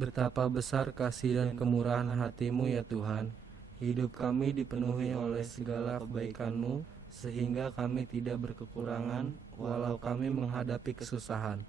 Betapa besar kasih dan kemurahan hati-Mu ya Tuhan. Hidup kami dipenuhi oleh segala kebaikan-Mu, sehingga kami tidak berkekurangan walau kami menghadapi kesusahan.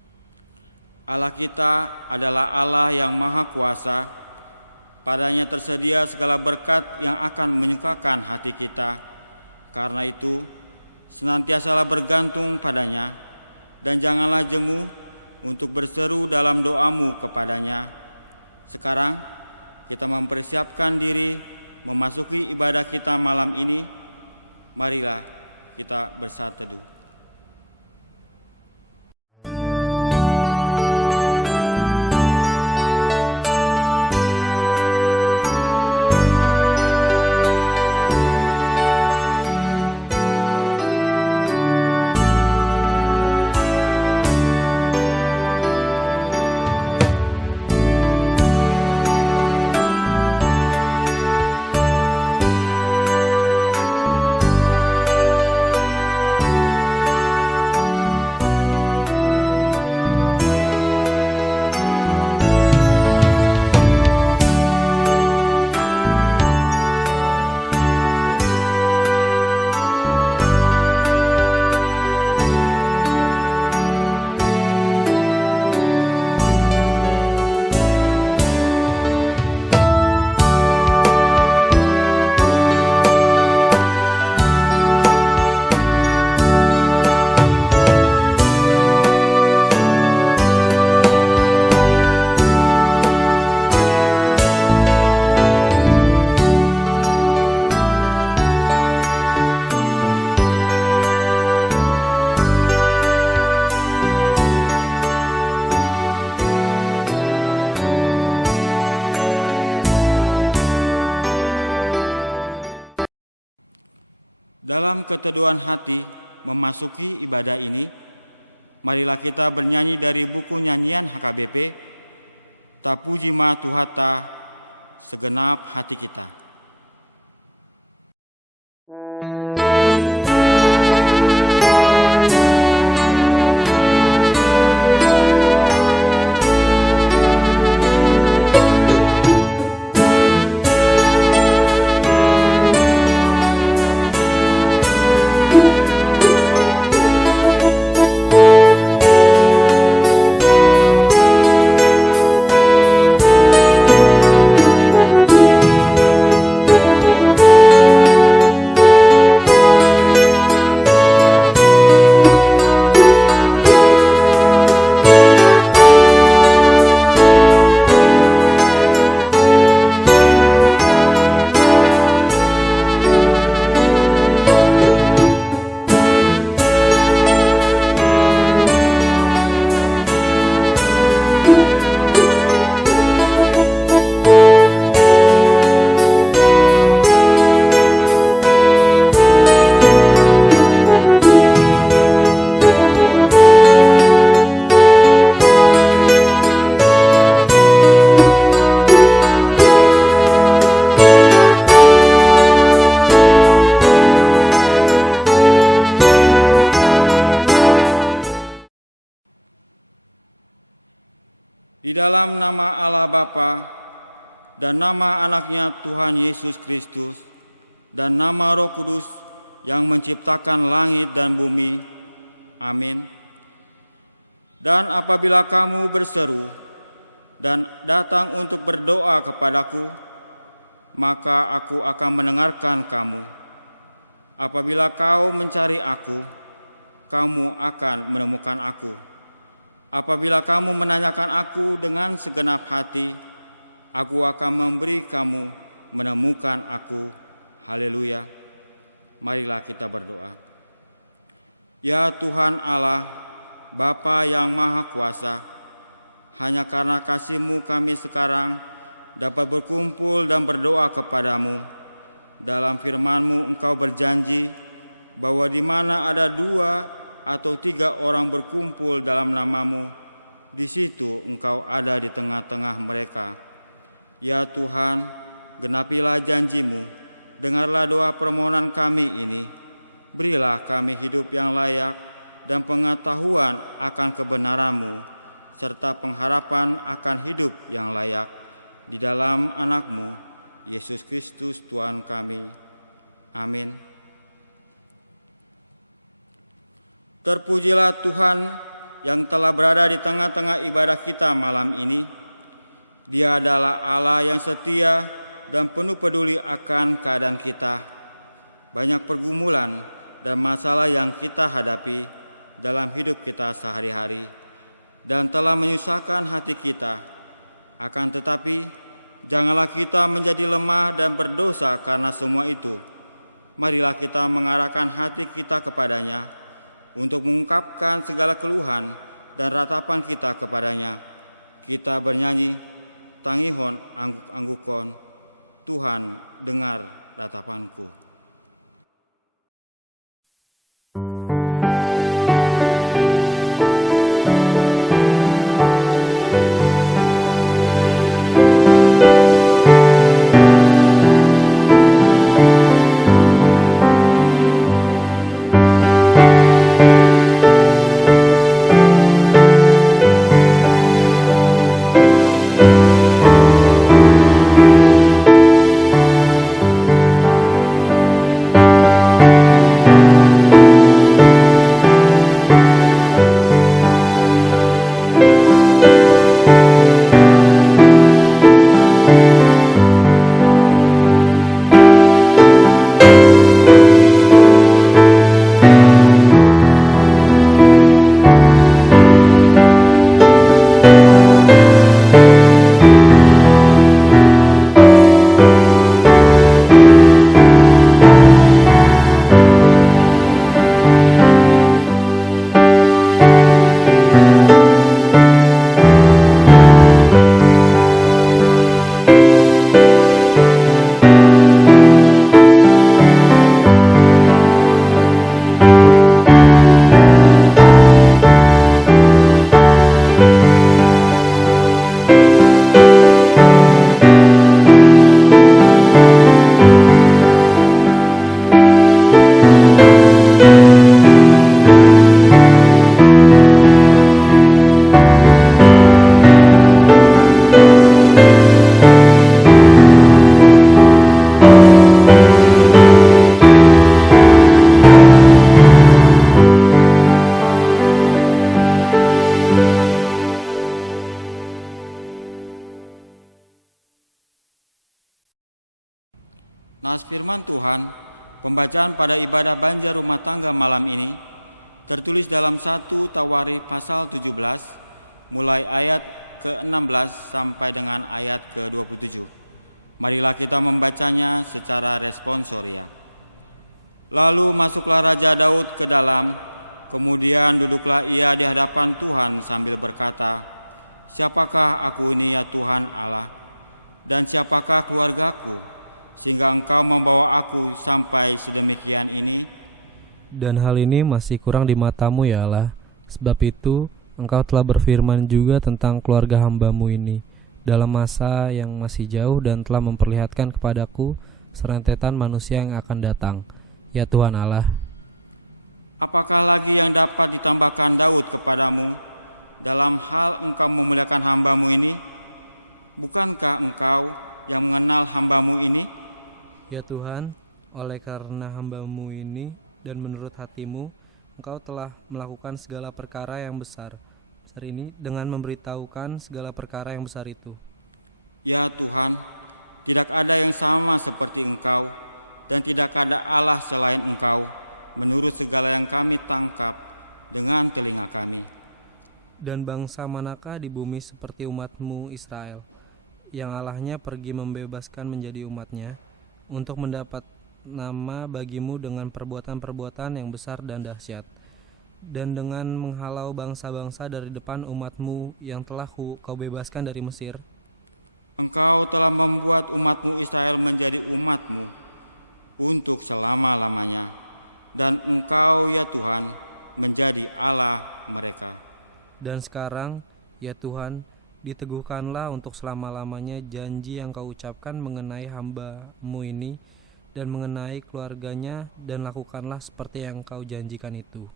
Dan hal ini masih kurang di matamu ya Allah. Sebab itu Engkau telah berfirman juga tentang keluarga hamba-Mu ini dalam masa yang masih jauh dan telah memperlihatkan kepadaku serentetan manusia yang akan datang. Ya Tuhan Allah, ya Tuhan, oleh karena hamba-Mu ini dan menurut hati-Mu, Engkau telah melakukan segala perkara yang besar ini dengan memberitahukan segala perkara yang besar itu. Dan bangsa manakah di bumi seperti umat-Mu Israel, yang Allahnya pergi membebaskan menjadi umat-Nya, untuk mendapat nama bagi-Mu dengan perbuatan-perbuatan yang besar dan dahsyat, dan dengan menghalau bangsa-bangsa dari depan umat-Mu yang telah Kau bebaskan dari Mesir. Dan sekarang, ya Tuhan, diteguhkanlah untuk selama-lamanya janji yang Kau ucapkan mengenai hamba-Mu ini dan mengenai keluarganya, dan lakukanlah seperti yang Kau janjikan itu.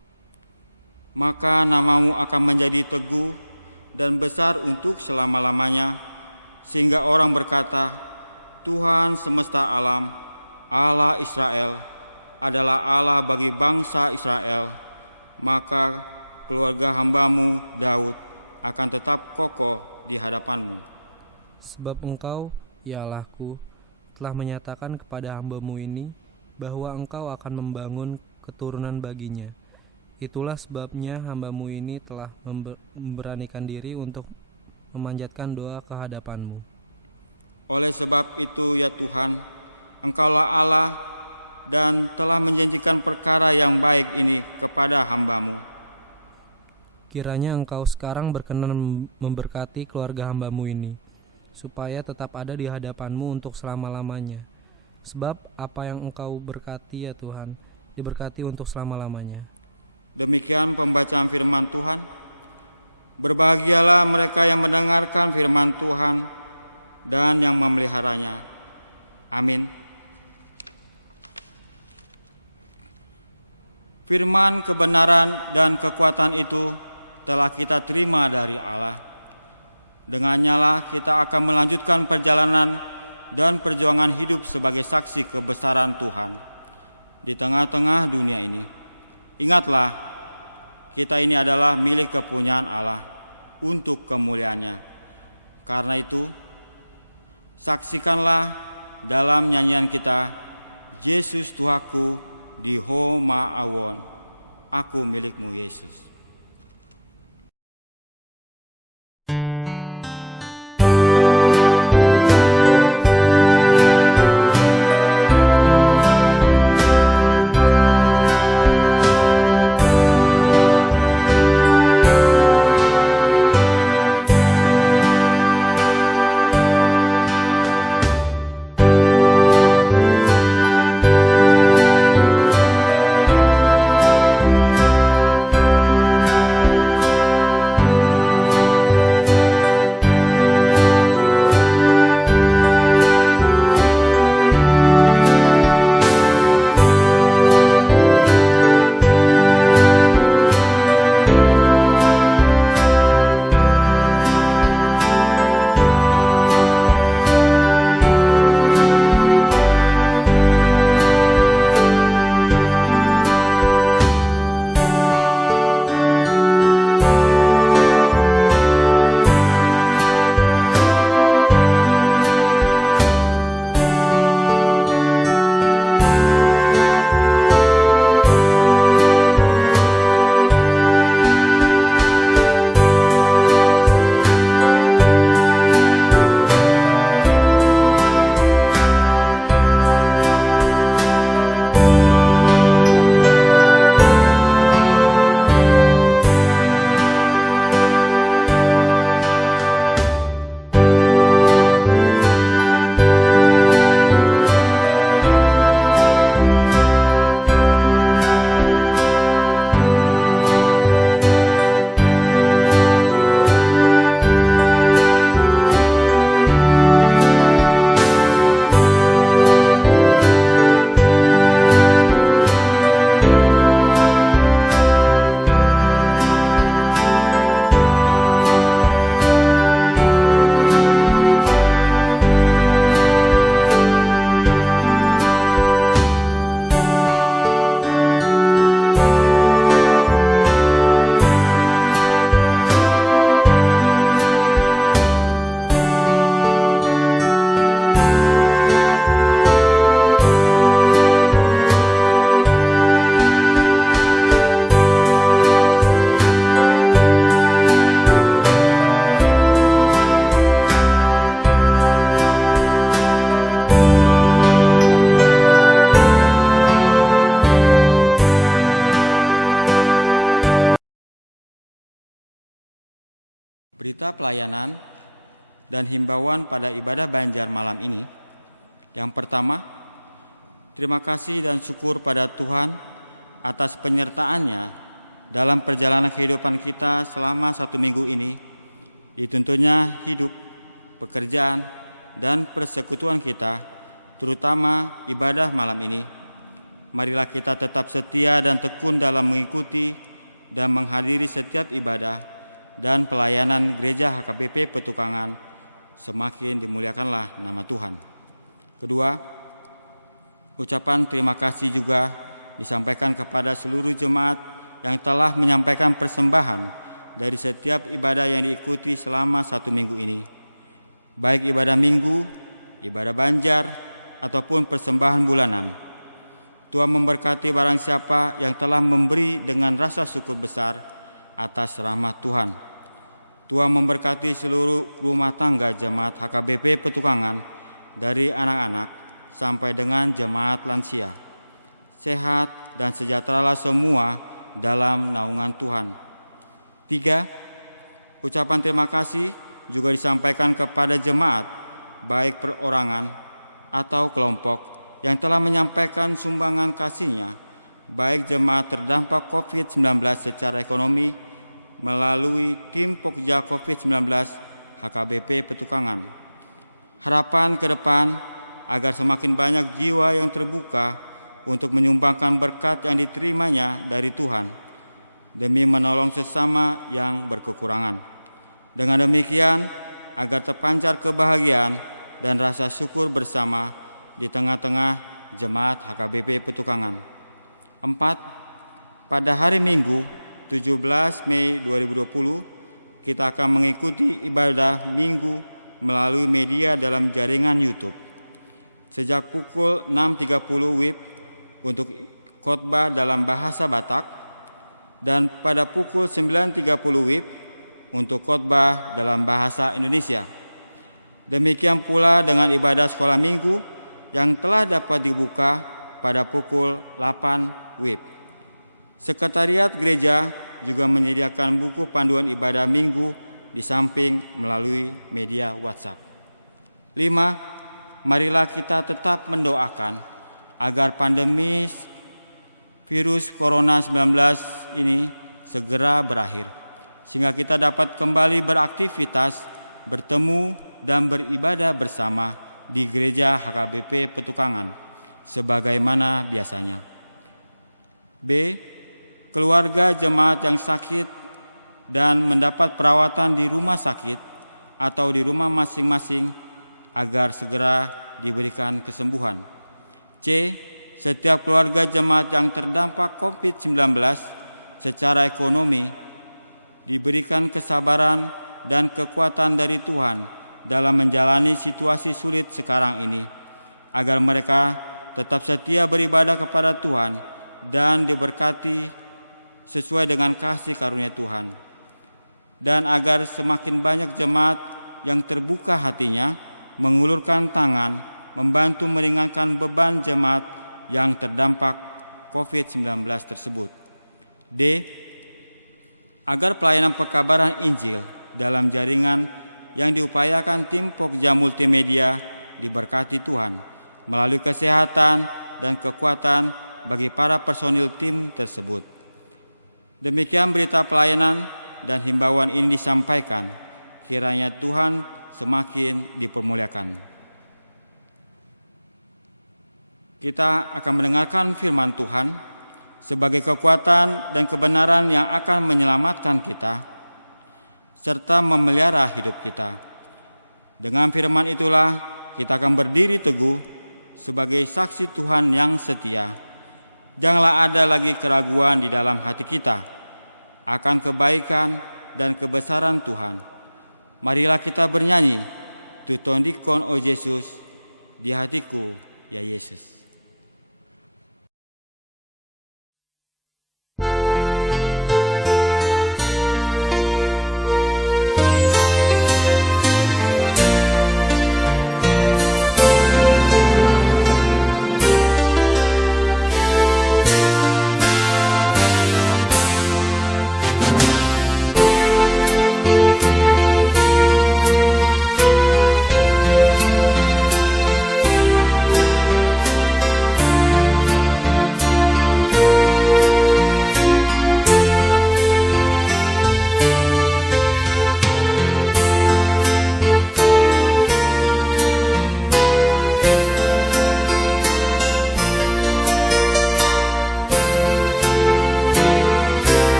Sebab Engkau, ya Allahku, telah menyatakan kepada hamba-Mu ini bahwa Engkau akan membangun keturunan baginya. Itulah sebabnya hamba-Mu ini telah memberanikan diri untuk memanjatkan doa ke hadapan-Mu. Kiranya Engkau sekarang berkenan memberkati keluarga hamba-Mu ini, supaya tetap ada di hadapan-Mu untuk selama-lamanya. Sebab apa yang Engkau berkati ya Tuhan, diberkati untuk selama-lamanya.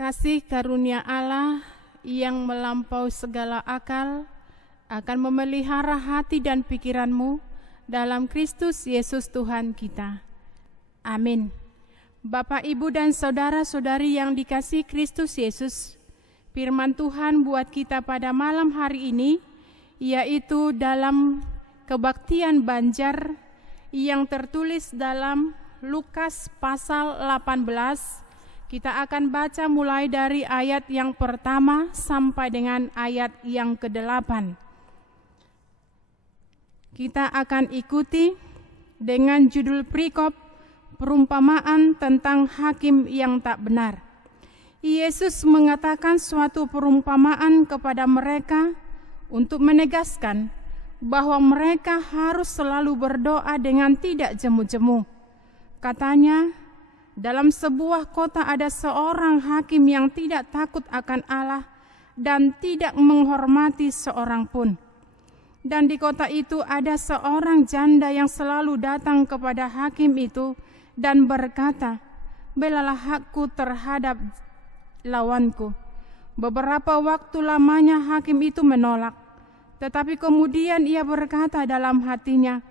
Kasih karunia Allah yang melampaui segala akal akan memelihara hati dan pikiranmu dalam Kristus Yesus Tuhan kita. Amin. Bapak, Ibu, dan saudara-saudari yang dikasihi Kristus Yesus, firman Tuhan buat kita pada malam hari ini, yaitu dalam kebaktian Banjar yang tertulis dalam Lukas pasal 18. Kita akan baca mulai dari ayat yang pertama sampai dengan ayat yang ke-8. Kita akan ikuti dengan judul perikop perumpamaan tentang hakim yang tak benar. Yesus mengatakan suatu perumpamaan kepada mereka untuk menegaskan bahwa mereka harus selalu berdoa dengan tidak jemu-jemu. Katanya, dalam sebuah kota ada seorang hakim yang tidak takut akan Allah dan tidak menghormati seorang pun. Dan di kota itu ada seorang janda yang selalu datang kepada hakim itu dan berkata, "Belalah hakku terhadap lawanku." Beberapa waktu lamanya hakim itu menolak, tetapi kemudian ia berkata dalam hatinya,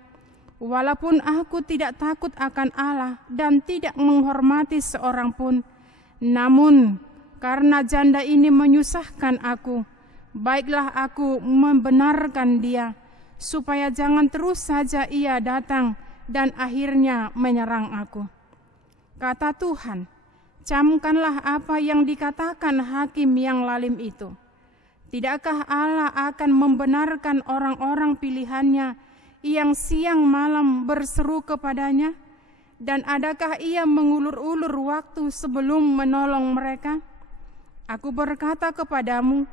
"Walaupun aku tidak takut akan Allah dan tidak menghormati seorang pun, namun karena janda ini menyusahkan aku, baiklah aku membenarkan dia, supaya jangan terus saja ia datang dan akhirnya menyerang aku." Kata Tuhan, "Camkanlah apa yang dikatakan hakim yang lalim itu. Tidakkah Allah akan membenarkan orang-orang pilihannya yang siang malam berseru kepadanya? Dan adakah ia mengulur-ulur waktu sebelum menolong mereka? Aku berkata kepadamu,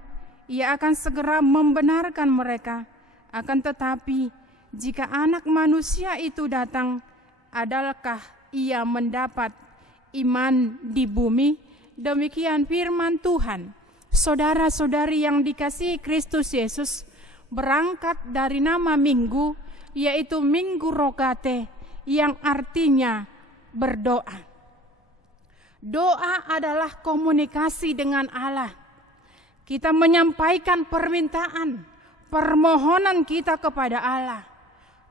ia akan segera membenarkan mereka. Akan tetapi, jika Anak Manusia itu datang, adakah ia mendapat iman di bumi?" Demikian firman Tuhan. Saudara-saudari yang dikasihi Kristus Yesus, berangkat dari nama minggu, yaitu Minggu Rogate, yang artinya berdoa. Doa adalah komunikasi dengan Allah. Kita menyampaikan permintaan, permohonan kita kepada Allah.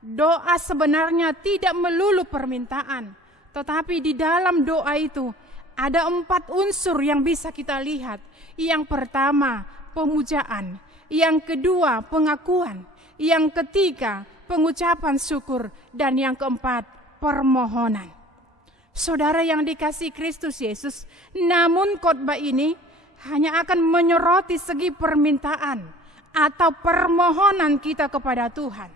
Doa sebenarnya tidak melulu permintaan, tetapi di dalam doa itu ada 4 unsur yang bisa kita lihat. Yang pertama, pemujaan. Yang kedua, pengakuan. Yang ketiga, pengucapan syukur. Dan yang keempat, permohonan. Saudara yang dikasihi Kristus Yesus, namun khotbah ini hanya akan menyoroti segi permintaan atau permohonan kita kepada Tuhan.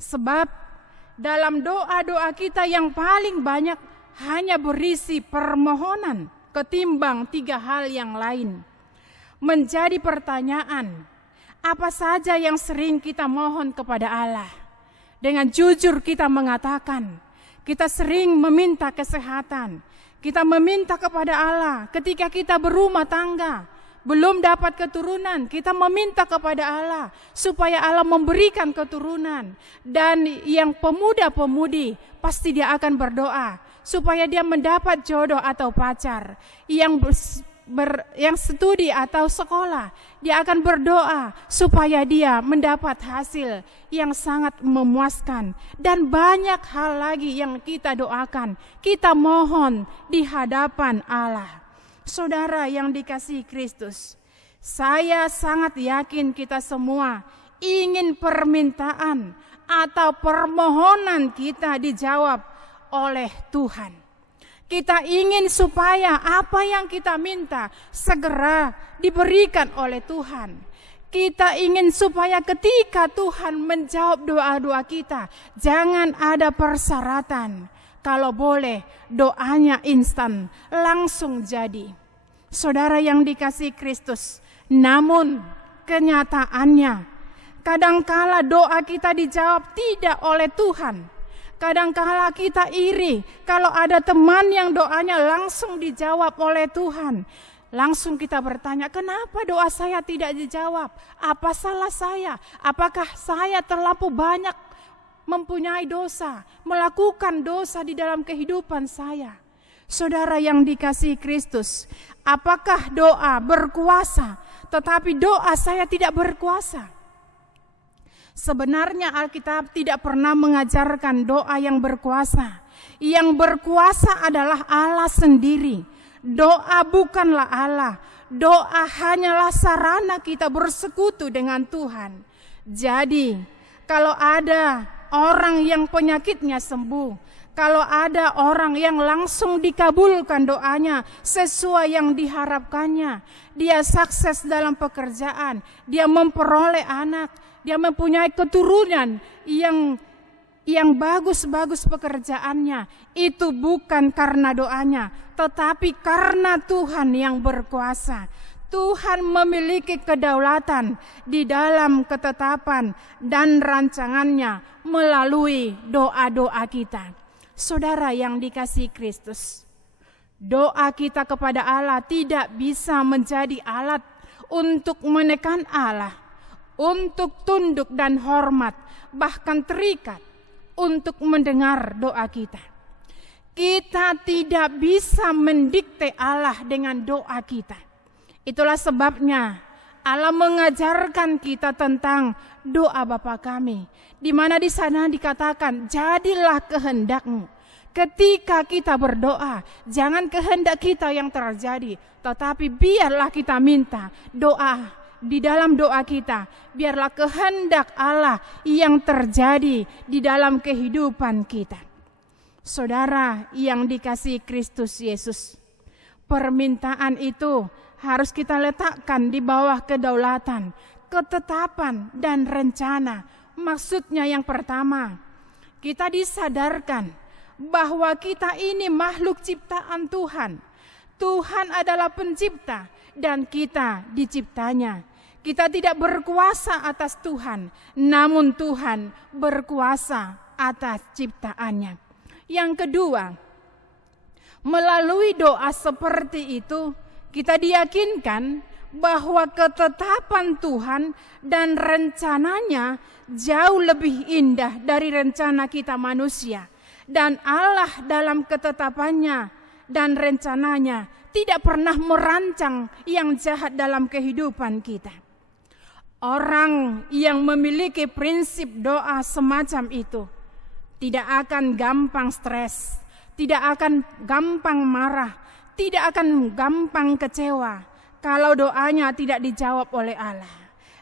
Sebab dalam doa-doa kita yang paling banyak hanya berisi permohonan ketimbang 3 hal yang lain. Menjadi pertanyaan, apa saja yang sering kita mohon kepada Allah? Dengan jujur kita mengatakan, kita sering meminta kesehatan. Kita meminta kepada Allah ketika kita berumah tangga, belum dapat keturunan, kita meminta kepada Allah supaya Allah memberikan keturunan. Dan yang pemuda-pemudi pasti dia akan berdoa supaya dia mendapat jodoh atau pacar. Yang studi atau sekolah, dia akan berdoa supaya dia mendapat hasil yang sangat memuaskan. Dan banyak hal lagi yang kita doakan, kita mohon di hadapan Allah. Saudara yang dikasihi Kristus, saya sangat yakin kita semua ingin permintaan atau permohonan kita dijawab oleh Tuhan. Kita ingin supaya apa yang kita minta segera diberikan oleh Tuhan. Kita ingin supaya ketika Tuhan menjawab doa-doa kita, jangan ada persyaratan. Kalau boleh doanya instan, langsung jadi. Saudara yang dikasihi Kristus, namun kenyataannya kadangkala doa kita dijawab tidak oleh Tuhan. Kadangkala kita iri kalau ada teman yang doanya langsung dijawab oleh Tuhan. Langsung kita bertanya, kenapa doa saya tidak dijawab? Apa salah saya? Apakah saya terlalu banyak mempunyai dosa, melakukan dosa di dalam kehidupan saya? Saudara yang dikasihi Kristus, apakah doa berkuasa, tetapi doa saya tidak berkuasa? Sebenarnya Alkitab tidak pernah mengajarkan doa yang berkuasa. Yang berkuasa adalah Allah sendiri. Doa bukanlah Allah. Doa hanyalah sarana kita bersekutu dengan Tuhan. Jadi, kalau ada orang yang penyakitnya sembuh, kalau ada orang yang langsung dikabulkan doanya sesuai yang diharapkannya, dia sukses dalam pekerjaan, dia memperoleh anak, dia mempunyai keturunan yang bagus-bagus pekerjaannya, itu bukan karena doanya, tetapi karena Tuhan yang berkuasa. Tuhan memiliki kedaulatan di dalam ketetapan dan rancangannya melalui doa-doa kita. Saudara yang dikasihi Kristus, doa kita kepada Allah tidak bisa menjadi alat untuk menekan Allah, untuk tunduk dan hormat, bahkan terikat untuk mendengar doa kita. Kita tidak bisa mendikte Allah dengan doa kita. Itulah sebabnya Allah mengajarkan kita tentang doa Bapa kami, di mana di sana dikatakan, jadilah kehendakmu. Ketika kita berdoa, jangan kehendak kita yang terjadi, tetapi biarlah kita minta doa. Di dalam doa kita, biarlah kehendak Allah yang terjadi di dalam kehidupan kita. Saudara yang dikasihi Kristus Yesus, permintaan itu harus kita letakkan di bawah kedaulatan, ketetapan, dan rencana. Maksudnya yang pertama, kita disadarkan bahwa kita ini makhluk ciptaan Tuhan. Tuhan adalah pencipta dan kita diciptanya. Kita tidak berkuasa atas Tuhan, namun Tuhan berkuasa atas ciptaannya. Yang kedua, melalui doa seperti itu, kita diyakinkan bahwa ketetapan Tuhan dan rencananya jauh lebih indah dari rencana kita manusia. Dan Allah dalam ketetapannya dan rencananya tidak pernah merancang yang jahat dalam kehidupan kita. Orang yang memiliki prinsip doa semacam itu tidak akan gampang stres, tidak akan gampang marah, tidak akan gampang kecewa kalau doanya tidak dijawab oleh Allah.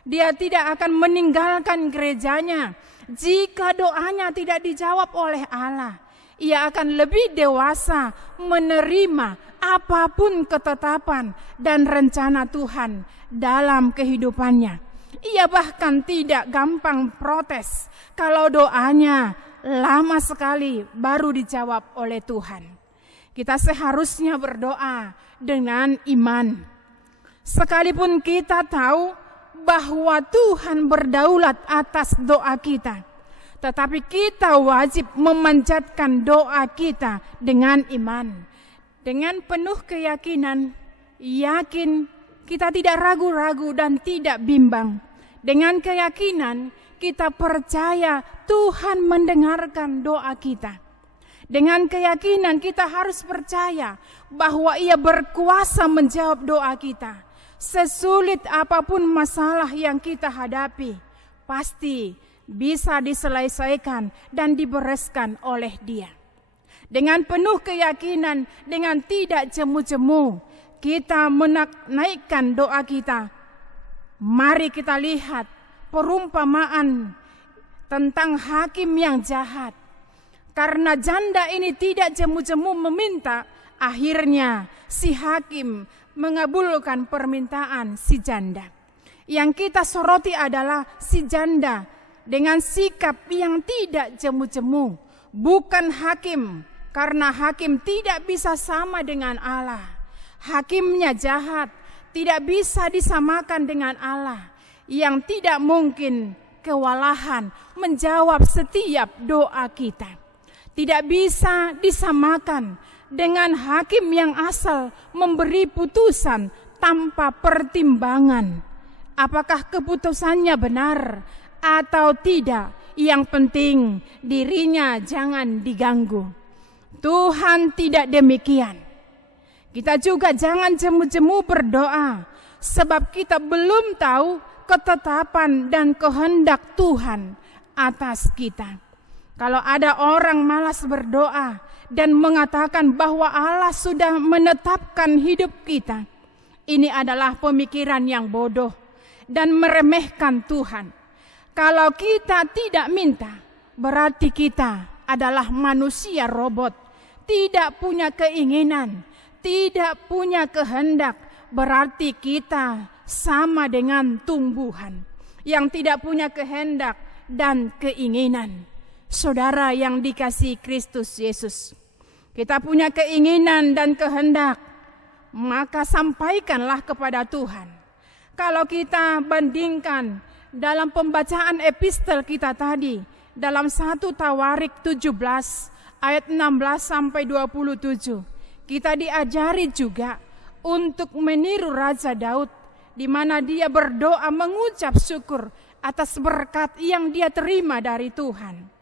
Dia tidak akan meninggalkan gerejanya jika doanya tidak dijawab oleh Allah. Ia akan lebih dewasa menerima apapun ketetapan dan rencana Tuhan dalam kehidupannya. Ia bahkan tidak gampang protes kalau doanya lama sekali baru dijawab oleh Tuhan. Kita seharusnya berdoa dengan iman. Sekalipun kita tahu bahwa Tuhan berdaulat atas doa kita, tetapi kita wajib memanjatkan doa kita dengan iman. Dengan penuh keyakinan, yakin, kita tidak ragu-ragu dan tidak bimbang. Dengan keyakinan, kita percaya Tuhan mendengarkan doa kita. Dengan keyakinan kita harus percaya bahwa Ia berkuasa menjawab doa kita. Sesulit apapun masalah yang kita hadapi, pasti bisa diselesaikan dan dibereskan oleh Dia. Dengan penuh keyakinan, dengan tidak jemu-jemu, kita menaikkan doa kita. Mari kita lihat perumpamaan tentang hakim yang jahat. Karena janda ini tidak jemu-jemu meminta, akhirnya si hakim mengabulkan permintaan si janda. Yang kita soroti adalah si janda dengan sikap yang tidak jemu-jemu. Bukan hakim, karena hakim tidak bisa sama dengan Allah. Hakimnya jahat, tidak bisa disamakan dengan Allah, yang tidak mungkin kewalahan menjawab setiap doa kita. Tidak bisa disamakan dengan hakim yang asal memberi putusan tanpa pertimbangan. Apakah keputusannya benar atau tidak, yang penting dirinya jangan diganggu. Tuhan tidak demikian. Kita juga jangan jemu-jemu berdoa, sebab kita belum tahu ketetapan dan kehendak Tuhan atas kita. Kalau ada orang malas berdoa dan mengatakan bahwa Allah sudah menetapkan hidup kita, ini adalah pemikiran yang bodoh dan meremehkan Tuhan. Kalau kita tidak minta, berarti kita adalah manusia robot, tidak punya keinginan, tidak punya kehendak. Berarti kita sama dengan tumbuhan yang tidak punya kehendak dan keinginan. Saudara yang dikasihi Kristus Yesus, kita punya keinginan dan kehendak, maka sampaikanlah kepada Tuhan. Kalau kita bandingkan dalam pembacaan epistel kita tadi, dalam 1 Tawarik 17 ayat 16 sampai 27, kita diajari juga untuk meniru Raja Daud, di mana dia berdoa mengucap syukur atas berkat yang dia terima dari Tuhan.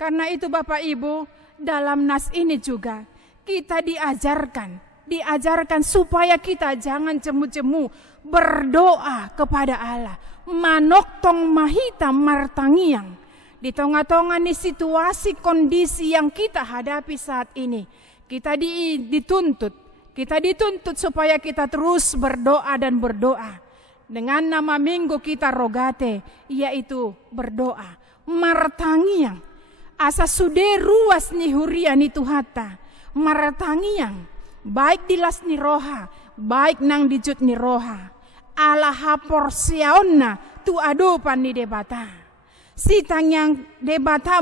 Karena itu Bapak Ibu, dalam nas ini juga kita diajarkan supaya kita jangan jemu-jemu berdoa kepada Allah. Manok tong mahita martangiang. Di tengah-tengah nih situasi kondisi yang kita hadapi saat ini, kita dituntut supaya kita terus berdoa dan berdoa. Dengan nama minggu kita rogate, yaitu berdoa. Martangiang. Asa sude ruas ni huria ni tuhata. Martangiang. Baik dilas ni roha, baik nang dijut ni roha. Allah hapor siaonna tu adopan ni debata. Sitang yang debata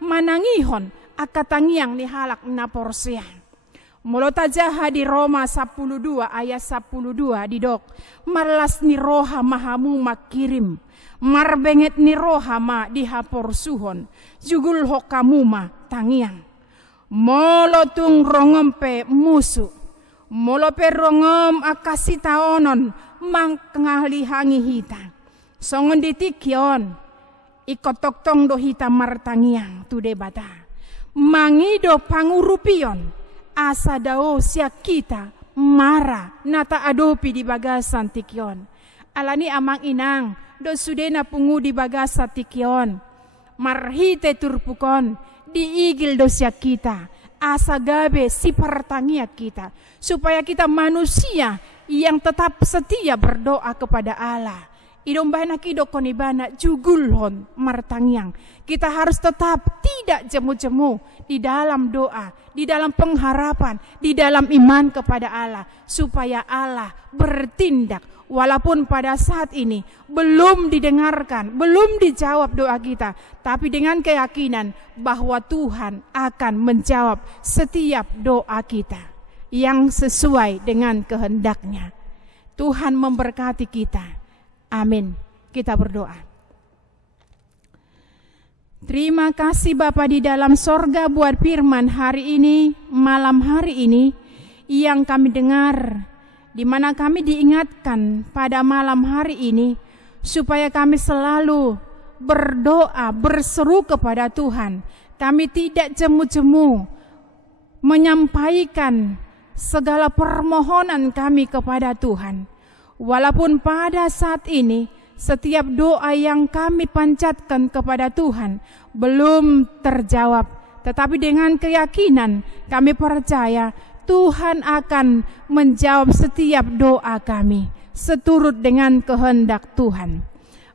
manangihon akatangiang ni halak na porsian. Mulota jaha di Roma 12 ayat 12 didok. Marlas ni roha mahamu makirim. Marbenget ni roha ma dihapor suhon. Jugul hokamu ma tangiang. Molotung rongompe musuh. Molope rongom akasitaonon mangkangalihangi hita. Songon ditikyon. Ikotoktong do hita martangiang tu debata. Mangido pangurupion. Asa dao siya kita mara nata adopi di bagasan tikyon. Alani amang inang do sudena pungu di bagasa tikyon. Marhite turpukon diigil do siya kita. Asa gabe si pertangia kita. Supaya kita manusia yang tetap setia berdoa kepada Allah. Idombana kido konibana jugulhon martangiang. Kita harus tetap tidak jemu-jemu di dalam doa, di dalam pengharapan, di dalam iman kepada Allah, supaya Allah bertindak walaupun pada saat ini belum didengarkan, belum dijawab doa kita, tapi dengan keyakinan bahwa Tuhan akan menjawab setiap doa kita yang sesuai dengan kehendak-Nya. Tuhan memberkati kita. Amin. Kita berdoa. Terima kasih Bapa di dalam sorga buat firman hari ini, malam hari ini yang kami dengar, di mana kami diingatkan pada malam hari ini supaya kami selalu berdoa, berseru kepada Tuhan. Kami tidak jemu-jemu menyampaikan segala permohonan kami kepada Tuhan. Walaupun pada saat ini setiap doa yang kami panjatkan kepada Tuhan belum terjawab, tetapi dengan keyakinan kami percaya Tuhan akan menjawab setiap doa kami seturut dengan kehendak Tuhan.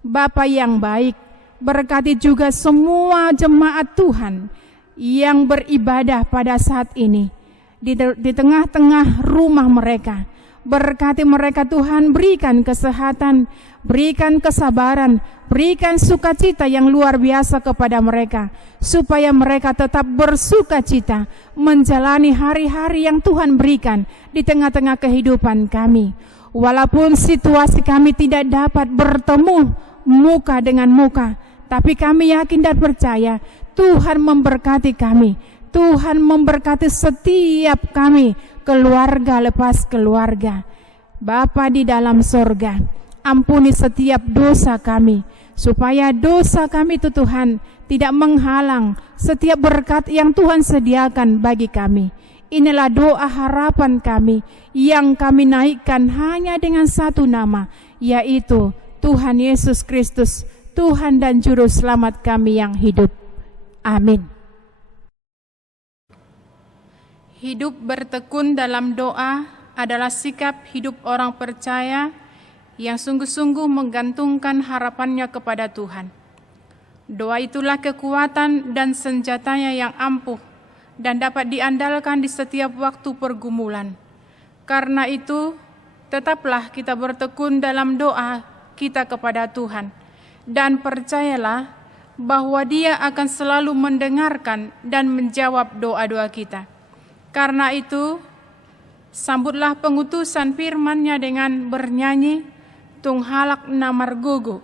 Bapa yang baik, berkati juga semua jemaat Tuhan yang beribadah pada saat ini di tengah-tengah rumah mereka. Berkati mereka Tuhan, berikan kesehatan, berikan kesabaran, berikan sukacita yang luar biasa kepada mereka, supaya mereka tetap bersukacita menjalani hari-hari yang Tuhan berikan di tengah-tengah kehidupan kami. Walaupun situasi kami tidak dapat bertemu muka dengan muka, tapi kami yakin dan percaya Tuhan memberkati kami. Tuhan memberkati setiap kami, keluarga lepas keluarga. Bapa di dalam sorga, ampuni setiap dosa kami, supaya dosa kami itu Tuhan tidak menghalang setiap berkat yang Tuhan sediakan bagi kami. Inilah doa harapan kami yang kami naikkan hanya dengan satu nama, yaitu Tuhan Yesus Kristus, Tuhan dan Juru Selamat kami yang hidup. Amin. Hidup bertekun dalam doa adalah sikap hidup orang percaya yang sungguh-sungguh menggantungkan harapannya kepada Tuhan. Doa itulah kekuatan dan senjatanya yang ampuh dan dapat diandalkan di setiap waktu pergumulan. Karena itu, tetaplah kita bertekun dalam doa kita kepada Tuhan, dan percayalah bahwa Dia akan selalu mendengarkan dan menjawab doa-doa kita. Karena itu, sambutlah pengutusan firman-Nya dengan bernyanyi, Tunghalak namargogo,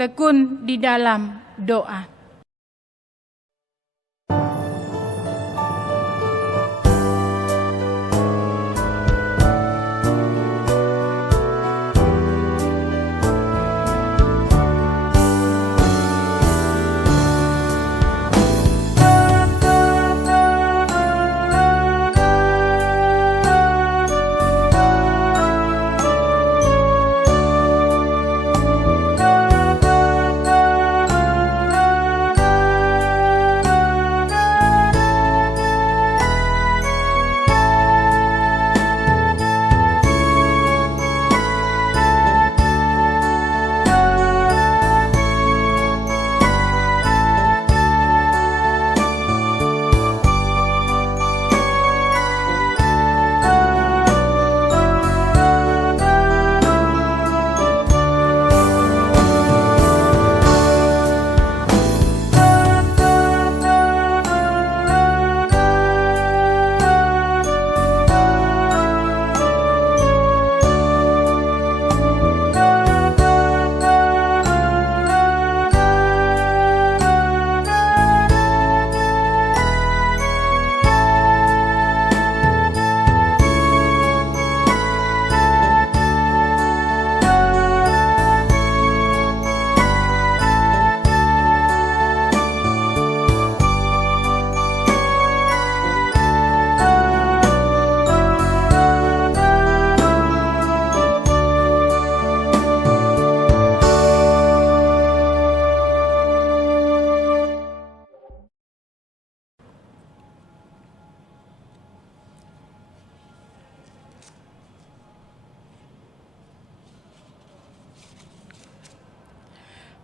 tekun di dalam doa.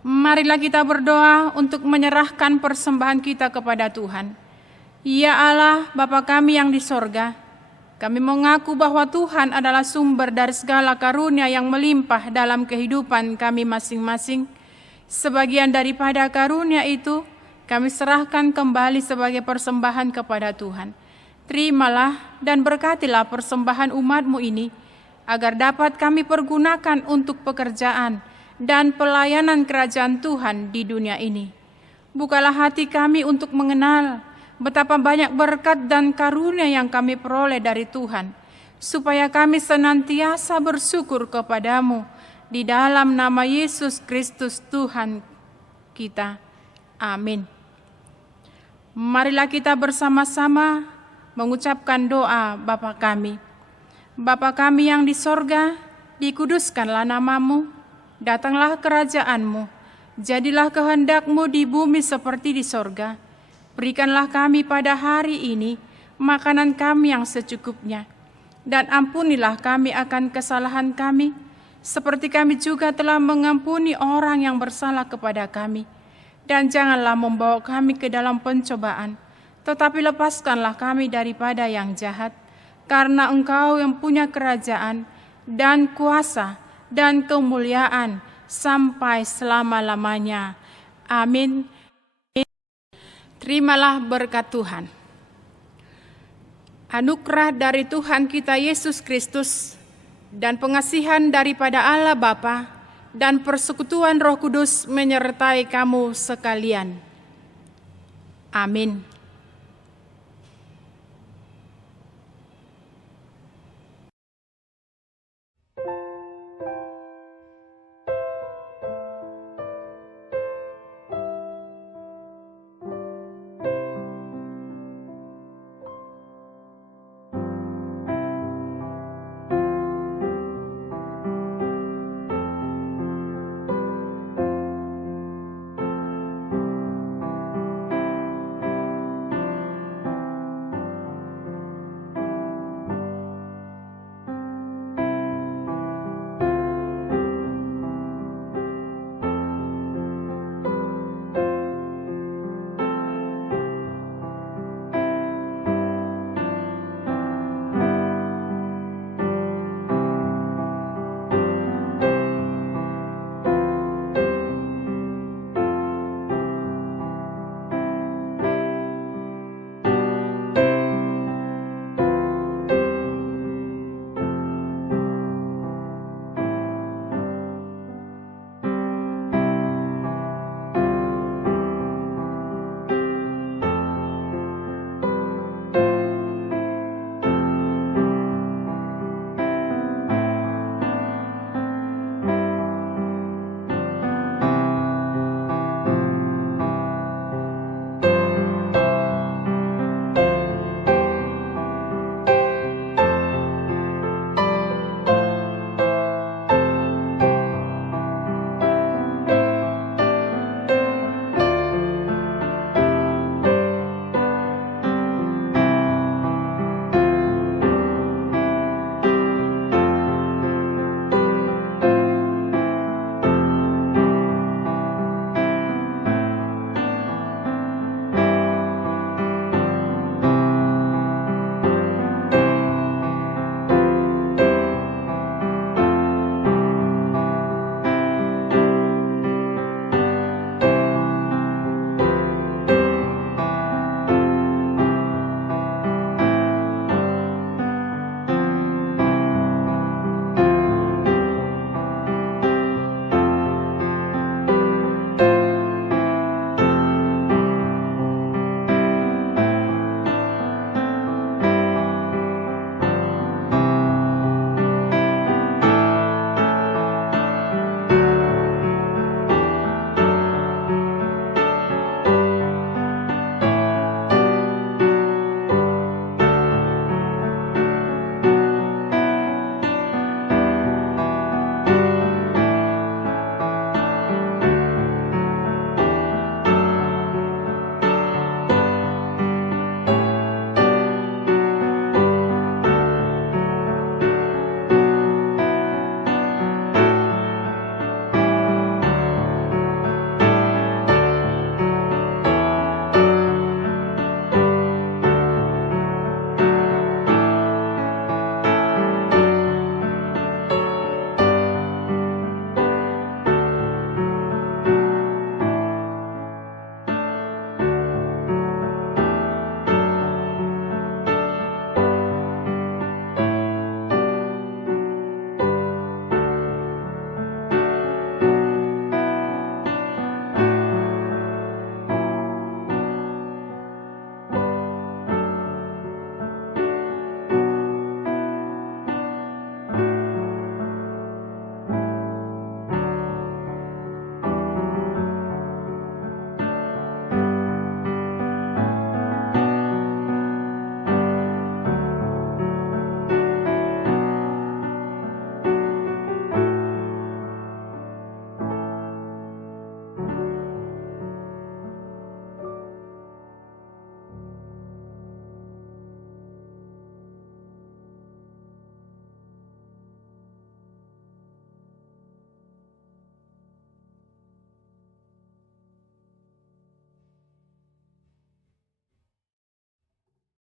Marilah kita berdoa untuk menyerahkan persembahan kita kepada Tuhan. Ya Allah, Bapa kami yang di sorga, kami mengaku bahwa Tuhan adalah sumber dari segala karunia yang melimpah dalam kehidupan kami masing-masing. Sebagian daripada karunia itu, kami serahkan kembali sebagai persembahan kepada Tuhan. Terimalah dan berkatilah persembahan umat-Mu ini, agar dapat kami pergunakan untuk pekerjaan dan pelayanan kerajaan Tuhan di dunia ini. Bukalah hati kami untuk mengenal betapa banyak berkat dan karunia yang kami peroleh dari Tuhan, supaya kami senantiasa bersyukur kepadamu di dalam nama Yesus Kristus Tuhan kita. Amin. Marilah kita bersama-sama mengucapkan doa Bapa kami. Bapa kami yang di sorga, dikuduskanlah namamu. Datanglah kerajaan-Mu, jadilah kehendak-Mu di bumi seperti di sorga. Berikanlah kami pada hari ini makanan kami yang secukupnya, dan ampunilah kami akan kesalahan kami, seperti kami juga telah mengampuni orang yang bersalah kepada kami. Dan janganlah membawa kami ke dalam pencobaan, tetapi lepaskanlah kami daripada yang jahat, karena Engkau yang punya kerajaan dan kuasa dan kemuliaan sampai selama-lamanya. Amin. Terimalah berkat Tuhan. Anugerah dari Tuhan kita Yesus Kristus dan pengasihan daripada Allah Bapa dan persekutuan Roh Kudus menyertai kamu sekalian. Amin.